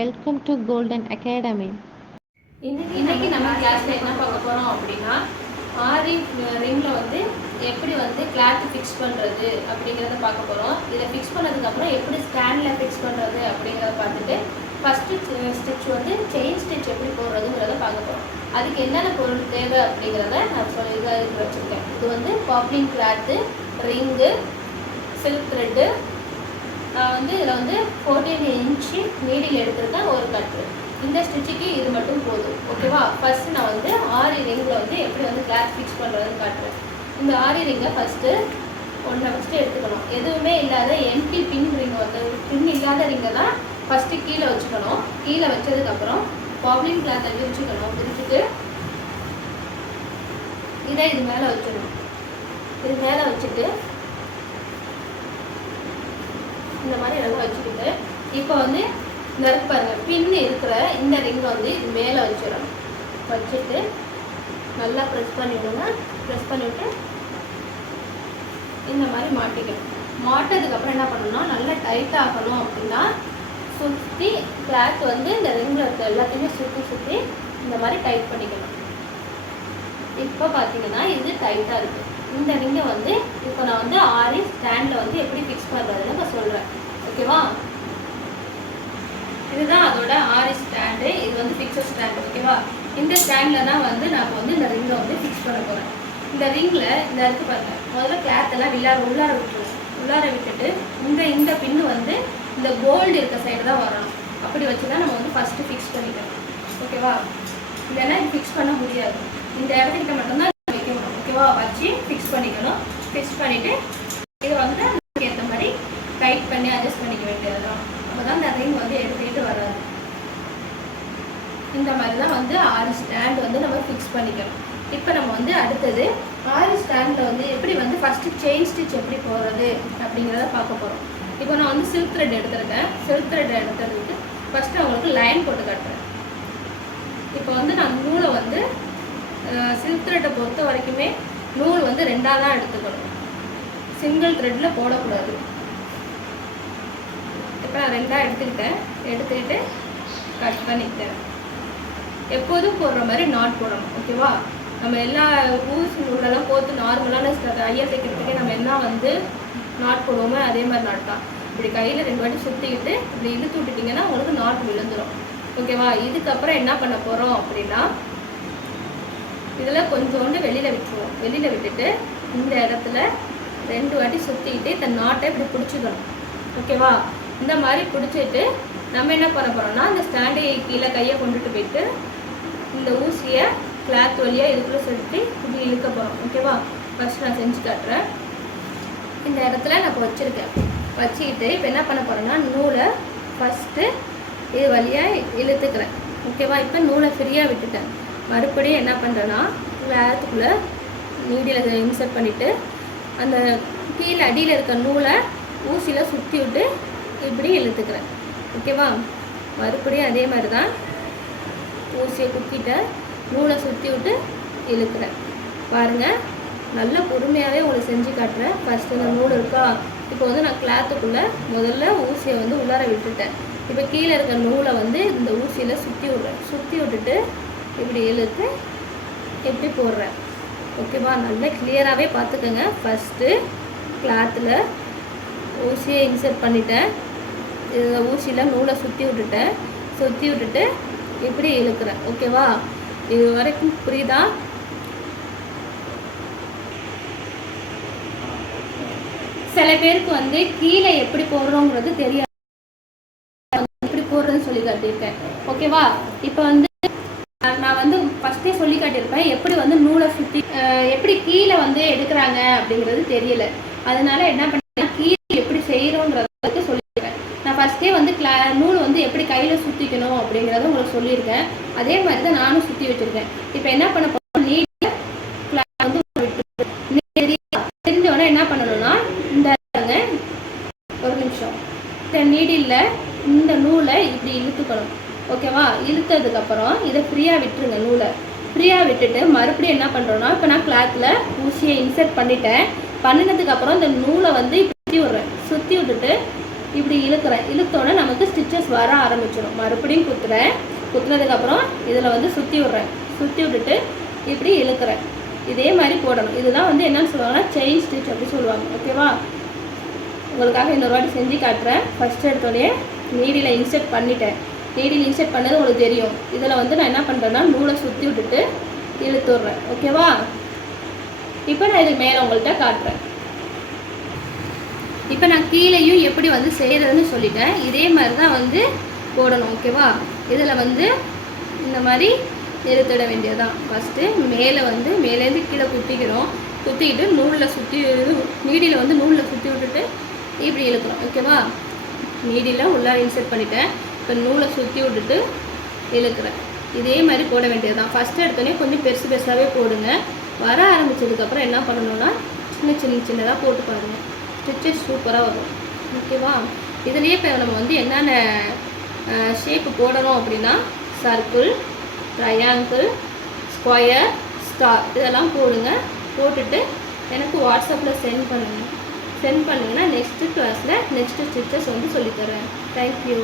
Welcome to golden academy. இன்னைக்கு நம்ம கிளாஸ்ல என்ன பார்க்க போறோம் அப்படின்னா, ஆரி ரிங்கில் வந்து எப்படி வந்து கிளாத் ஃபிக்ஸ் பண்ணுறது அப்படிங்கிறத பார்க்க போகிறோம். இதை ஃபிக்ஸ் பண்ணதுக்கப்புறம் எப்படி ஸ்டாண்டில் ஃபிக்ஸ் பண்ணுறது அப்படிங்கிறத பார்த்துட்டு ஃபஸ்ட்டு ஸ்டிச் வந்து செயின் ஸ்டிச் எப்படி போடுறதுங்கிறத பார்க்க போகிறோம். அதுக்கு என்னென்ன பொருள் தேவை அப்படிங்கிறத நான் வச்சுருக்கேன். இது வந்து poplin cloth, ring, silk thread. நான் வந்து இதில் வந்து 14 இன்ச்சு நீடில் எடுத்துருக்கேன், ஒரு கட்டு. இந்த ஸ்டிச்சுக்கு இது மட்டும் போதும், ஓகேவா? ஃபஸ்ட்டு நான் வந்து ஆரி ரிங்கில் வந்து எப்படி வந்து கிளாத் ஃபிக்ஸ் பண்ணுறதுன்னு காட்டுறேன். இந்த ஆரி ரிங்கை ஃபஸ்ட்டு எடுத்துக்கணும். எதுவுமே இல்லாத எம்டி பின் ரிங் வந்து பின் இல்லாத ரிங்கை தான் ஃபஸ்ட்டு கீழே வச்சுக்கணும். கீழே வச்சதுக்கப்புறம் பாப்ளின் கிளாத்தை விரிச்சுட்டு இதை இது மேலே வச்சிடணும். இது மேலே வச்சுட்டு இந்த மாதிரி நல்லா வச்சுக்கிட்டு இப்போ வந்து இந்த பாருங்க, பின் இருக்கிற இந்த ரிங்கை வந்து இது மேலே வச்சிடணும். வச்சுட்டு நல்லா ப்ரெஸ் பண்ணி விடுங்க. ப்ரெஸ் பண்ணிவிட்டு இந்த மாதிரி மாட்டிக்கணும். மாட்டதுக்கப்புறம் என்ன பண்ணணும்னா, நல்லா டைட் ஆகணும். அப்படின்னா சுற்றி கிளாத் வந்து இந்த ரிங்கில் இருக்க எல்லாத்தையுமே சுற்றி இந்த மாதிரி டைட் பண்ணிக்கணும். இப்போ பார்த்தீங்கன்னா இது டைட்டாக இருக்குது. இந்த ரிங்கை வந்து இப்போ நான் வந்து ஆரி ஸ்டாண்டில் வந்து எப்படி ஃபிக்ஸ் பண்ணுறதுன்னு நான் சொல்கிறேன், ஓகேவா? இதுதான் அதோட ஆரி ஸ்டாண்டு. இது வந்து ஃபிக்ஸட் ஸ்டாண்டு, ஓகேவா? இந்த ஸ்டாண்டில் தான் வந்து நான் வந்து இந்த ரிங்கை வந்து ஃபிக்ஸ் பண்ண போகிறேன். இந்த ரிங்கில் இந்த இருக்கு பாருங்க, முதல்ல கிளாத்தெல்லாம் உள்ளார விட்டுருவேன். உள்ளார விட்டுட்டு இந்த பின்னு வந்து இந்த கோல்டு இருக்க சைடு தான் வரணும். அப்படி வச்சு தான் நம்ம வந்து ஃபஸ்ட்டு ஃபிக்ஸ் பண்ணிக்கணும், ஓகேவா? இல்லைன்னா இது ஃபிக்ஸ் பண்ண முடியாது. இந்த இடத்துக்கிட்ட மட்டும்தான் வைக்கணும், ஓகேவா? வச்சு ஃபிக்ஸ் பண்ணிக்கணும். ஃபிக்ஸ் பண்ணிவிட்டு இது வந்து அதுக்கு ஏற்ற மாதிரி டைட் பண்ணி அட்ஜஸ்ட் பண்ணிக்க வேண்டியதுதான். அப்போ தான் இந்த ரிங் வந்து எடுத்துக்கிட்டு வராது. இந்த மாதிரி தான் வந்து ஆரி ஸ்டாண்ட் வந்து நம்ம ஃபிக்ஸ் பண்ணிக்கணும். இப்போ நம்ம வந்து அடுத்தது ஆரி ஸ்டாண்டில் வந்து எப்படி வந்து ஃபஸ்ட்டு செயின் ஸ்டிச் எப்படி போடுறது அப்படிங்கிறத பார்க்க போகிறோம். இப்போ நான் வந்து சில்க் த்ரெட் எடுத்துருக்கேன். சில்க் த்ரெட் எடுத்துறதுக்கு ஃபஸ்ட்டு அவங்களுக்கு லைன் போட்டு காட்டுறேன். இப்போ வந்து நான் நூலை வந்து சில்க் த்ரெட்டை பொறுத்த வரைக்குமே நூல் வந்து 2ஆக தான் எடுத்துக்கணும். சிங்கிள் த்ரெட்டில் போடக்கூடாது. இப்போ நான் 2ஆக எடுத்துக்கிட்டு கட் பண்ணிக்கிட்டேன். எப்போதும் போடுற மாதிரி நாட் போடணும், ஓகேவா? நம்ம எல்லா ஊசி நூலெல்லாம் போட்டு நார்மலான ஐயர் தைக்கிறதுக்கே நம்ம என்ன வந்து நாட் போடுவோமோ அதே மாதிரி நாட் தான். இப்படி கையில் 2 வாட்டி சுற்றிக்கிட்டு இப்படி இழுத்து விட்டுட்டிங்கன்னா உங்களுக்கு நாட் விழுந்துடும், ஓகேவா? இதுக்கப்புறம் என்ன பண்ண போகிறோம் அப்படின்னா, இதில் கொஞ்சோண்டு வெளியில் விட்டுருவோம். வெளியில் விட்டுட்டு இந்த இடத்துல 2 வாட்டி சுற்றிக்கிட்டு இந்த நாட்டை இப்படி பிடிச்சிக்கணும், ஓகேவா? இந்த மாதிரி பிடிச்சிட்டு நம்ம என்ன பண்ண போகிறோம்னா, இந்த ஸ்டாண்டை கீழே கையை கொண்டுட்டு போயிட்டு இந்த ஊசியை கிளாத் வழியாக இதுக்குள்ளே செலுத்தி இப்படி இழுக்க போகிறோம், ஓகேவா? ஃபஸ்ட் நான் செஞ்சு காட்டுறேன். இந்த இடத்துல நான் இப்போ வச்சுக்கிட்டு இப்போ என்ன பண்ண போகிறேன்னா, நூலை ஃபஸ்ட்டு இது வழியாக இழுத்துக்கிறேன், ஓகேவா? இப்போ நூலை ஃப்ரீயாக விட்டுட்டேன். மறுபடியும் என்ன பண்ணுறேன்னா, கிளாத்துக்குள்ளே நீடியில் இன்சர்ட் பண்ணிவிட்டு அந்த கீழே அடியில் இருக்க நூலை ஊசியில் சுற்றி விட்டு இப்படி இழுத்துக்கிறேன், ஓகேவா? மறுபடியும் அதே மாதிரி தான் ஊசியை குத்திட்ட நூலை சுற்றி விட்டு இழுக்கிறேன். பாருங்கள், நல்ல பொறுமையாகவே உங்களுக்கு செஞ்சு காட்டுறேன். ஃபஸ்ட்டு இந்த நூல் இருக்கா, இப்போ வந்து நான் கிளாத்துக்குள்ளே முதல்ல ஊசியை வந்து உள்ளார விட்டுட்டேன். இப்போ கீழே இருக்க நூலை வந்து இந்த ஊசியில் சுற்றி விட்டுட்டு இப்படி இழுத்து எப்படி போடுறேன், ஓகேவா? நல்லா கிளியராகவே பார்த்துக்கோங்க. ஃபஸ்ட்டு கிளாத்தில் ஊசியை இன்சர்ட் பண்ணிட்டேன். இதில் ஊசியில் நூலை சுற்றி விட்டுட்டு இப்படி இழுக்கிறேன், ஓகேவா? இது வரைக்கும் புரியுதா? சில பேருக்கு வந்து கீழே எப்படி போடுறோங்கிறது தெரியாது, எப்படி போடுறதுன்னு சொல்லி காட்டியிருக்கேன், ஓகேவா? இப்போ வந்து நான் வந்து ஃபஸ்ட்டே சொல்லி காட்டியிருப்பேன் எப்படி வந்து நூலை சுற்றி எப்படி கீழே வந்து எடுக்கிறாங்க அப்படிங்கிறது தெரியல. அதனால என்ன பண்ணேன், கீழே எப்படி செய்கிறோங்கிறதுக்கு சொல்லியிருக்கேன். நான் ஃபஸ்ட்டே வந்து நூல் வந்து எப்படி கையில் சுற்றிக்கணும் அப்படிங்கிறத உங்களுக்கு சொல்லியிருக்கேன். அதே மாதிரி தான் நானும் சுற்றி வச்சுருக்கேன். இப்போ என்ன பண்ண போகிறோம், நீடில் வந்து தெரிஞ்சவொடனே என்ன பண்ணணும்னா, இந்த ஒரு நிமிஷம் இந்த நீடில் இந்த நூலை இப்படி இழுத்துக்கணும், ஓகேவா? இழுத்ததுக்கப்புறம் இதை ஃப்ரீயாக விட்டுருங்க. நூலை ஃப்ரீயாக விட்டுட்டு மறுபடியும் என்ன பண்ணுறோன்னா, இப்போ நான் கிளாத்தில் ஊசியை இன்சர்ட் பண்ணிட்டேன். பண்ணினதுக்கப்புறம் இந்த நூலை வந்து சுற்றி விட்றேன். சுற்றி விட்டுட்டு இப்படி இழுக்கிறேன். இழுத்தோடனே நமக்கு ஸ்டிச்சஸ் வர ஆரம்பிச்சிடும். மறுபடியும் குத்துறேன். குத்துனதுக்கப்புறம் இதில் வந்து சுற்றி விட்றேன். சுற்றி விட்டுட்டு இப்படி இழுக்கிறேன். இதே மாதிரி போடணும். இதுதான் வந்து என்னென்னு சொல்லுவாங்கன்னா செயின் ஸ்டிச் அப்படி சொல்லுவாங்க. ஓகேவா? உங்களுக்காக இன்னொரு வாட்டி செஞ்சு காட்டுறேன். ஃபஸ்ட்டு எடுத்தோடனே நீடியில் இன்செர்ட் பண்ணிட்டேன். நீடியில் இன்செர்ட் பண்ணது உங்களுக்கு தெரியும். இதில் வந்து நான் என்ன பண்ணுறேன்னா நூலை சுற்றி விட்டுட்டு இழுத்து விட்றேன். ஓகேவா? இப்போ நான் இதுக்கு மேலே உங்கள்கிட்ட காட்டுறேன். இப்போ நான் கீழேயும் எப்படி வந்து செய்கிறதுன்னு சொல்லிட்டேன். இதே மாதிரி தான் வந்து போடணும். ஓகேவா? இதில் வந்து இந்த மாதிரி இழுத்துட வேண்டியதுதான். ஃபஸ்ட்டு மேலே வந்து மேலேருந்து கீழே குத்திக்கிறோம். குத்திக்கிட்டு நூலில் சுற்றி நீடியில் வந்து நூலில் சுற்றி விட்டுட்டு இப்படி இழுக்கிறோம். ஓகேவா? நீடியில் உள்ளே இன்செர்ட் பண்ணிட்டேன். இப்போ நூலை சுற்றி விட்டுட்டு இழுக்கிறேன். இதே மாதிரி போட வேண்டியதுதான். ஃபஸ்ட்டு எடுத்தோடனே கொஞ்சம் பெருசு பெருசாகவே போடுங்க. வர ஆரம்பித்ததுக்கப்புறம் என்ன பண்ணணுன்னா சின்னதாக போட்டு பாருங்கள். ஸ்டிச்சஸ் சூப்பராக வரும். ஓகேவா? இதுலேயே இப்போ நம்ம வந்து என்னென்ன ஷேப்பு போடணும் அப்படின்னா சர்க்கிள், ட்ரையாங்கிள், ஸ்கொயர், ஸ்டார் இதெல்லாம் போடுங்க. போட்டுட்டு எனக்கு வாட்ஸ்அப்பில் சென்ட் பண்ணுங்கள். சென்ட் பண்ணிங்கன்னா நெக்ஸ்ட்டு கிளாஸில் நெக்ஸ்ட்டு ஸ்டிச்சஸ் வந்து சொல்லித்தரேன். தேங்க்யூ.